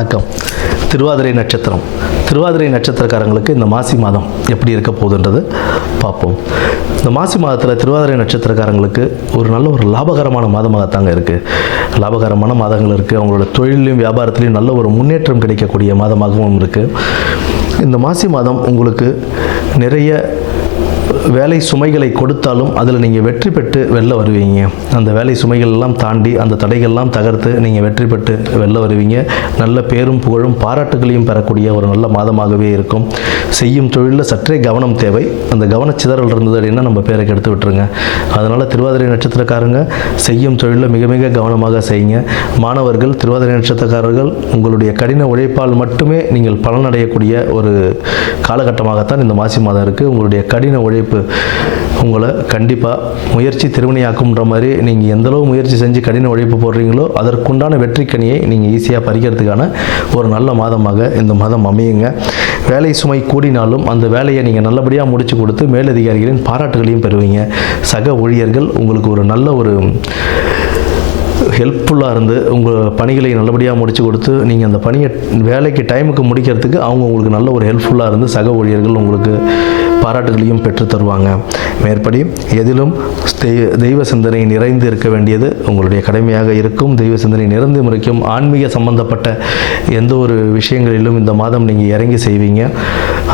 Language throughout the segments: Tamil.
வணக்கம். திருவாதிரை நட்சத்திரம். திருவாதிரை நட்சத்திரக்காரங்களுக்கு இந்த மாசி மாதம் எப்படி இருக்க போகுதுன்றது பார்ப்போம். இந்த மாசி மாதத்தில் திருவாதிரை நட்சத்திரக்காரங்களுக்கு ஒரு நல்ல ஒரு லாபகரமான மாதமாகத்தாங்க இருக்குது லாபகரமான மாதங்கள் இருக்குது அவங்களோட தொழிலையும் வியாபாரத்துலையும் நல்ல ஒரு முன்னேற்றம் கிடைக்கக்கூடிய மாதமாகவும் இருக்குது இந்த மாசி மாதம் உங்களுக்கு நிறைய வேலை சுமைகளை கொடுத்தாலும் அதில் நீங்கள் வெற்றி பெற்று வெளில வருவீங்க. அந்த வேலை சுமைகள் எல்லாம் தாண்டி அந்த தடைகள்லாம் தகர்த்து நீங்கள் வெற்றி பெற்று வெளில வருவீங்க. நல்ல பேரும் புகழும் பாராட்டுகளையும் பெறக்கூடிய ஒரு நல்ல மாதமாகவே இருக்கும். செய்யும் தொழிலில் சற்றே கவனம் தேவை. அந்த கவனச்சிதறல் இருந்தது அப்படின்னா நம்ம பேரை கெடுத்து விட்டுருங்க. அதனால் திருவாதிரை நட்சத்திரக்காரங்க செய்யும் தொழிலில் மிக மிக கவனமாக செய்யுங்க. மாணவர்கள் திருவாதிரை நட்சத்திரக்காரர்கள் உங்களுடைய கடின உழைப்பால் மட்டுமே நீங்கள் பலனடையக்கூடிய ஒரு காலகட்டமாகத்தான் இந்த மாசி மாதம் இருக்குது உங்களுடைய கடின உழை உழைப்பு உங்களை கண்டிப்பாக முயற்சி திருவினையாக்கும்ன்ற மாதிரி நீங்கள் எந்தளவு முயற்சி செஞ்சு கடின உழைப்பு போடுறீங்களோ அதற்குண்டான வெற்றிக்கனியை நீங்கள் ஈஸியாக பறிக்கிறதுக்கான ஒரு நல்ல மாதமாக இந்த மாதம் அமையுங்க. வேலை சுமை கூடினாலும் அந்த வேலையை நீங்கள் நல்லபடியாக முடிச்சு கொடுத்து மேலதிகாரிகளின் பாராட்டுகளையும் பெறுவீங்க. சக ஊழியர்கள் உங்களுக்கு ஒரு நல்ல ஒரு ஹெல்ப்ஃபுல்லாக இருந்து உங்கள் பணிகளை நல்லபடியாக முடித்து கொடுத்து நீங்கள் அந்த பணியை வேலைக்கு டைமுக்கு முடிக்கிறதுக்கு அவங்க உங்களுக்கு நல்ல ஒரு ஹெல்ப்ஃபுல்லாக இருந்து சக ஊழியர்கள் உங்களுக்கு பாராட்டுகளையும் பெற்று தருவாங்க. மேற்படி எதிலும் தெய்வ தெய்வ சிந்தனை நிறைந்து இருக்க வேண்டியது உங்களுடைய கடமையாக இருக்கும். தெய்வ சிந்தனை நிறைந்து முறைக்கும். ஆன்மீக சம்பந்தப்பட்ட எந்த ஒரு விஷயங்களிலும் இந்த மாதம் நீங்கள் இறங்கி செய்வீங்க.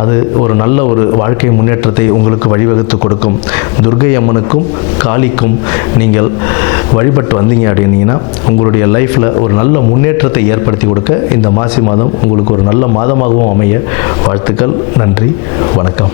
அது ஒரு நல்ல ஒரு வாழ்க்கை முன்னேற்றத்தை உங்களுக்கு வழிவகுத்து கொடுக்கும். துர்கை அம்மனுக்கும் காளிக்கும் நீங்கள் வழிபட்டு வந்தீங்க அப்படின்னீங்கன்னா உங்களுடைய லைஃப்பில் ஒரு நல்ல முன்னேற்றத்தை ஏற்படுத்தி கொடுக்க இந்த மாசி மாதம் உங்களுக்கு ஒரு நல்ல மாதமாகவும் அமைய வாழ்த்துக்கள். நன்றி. வணக்கம்.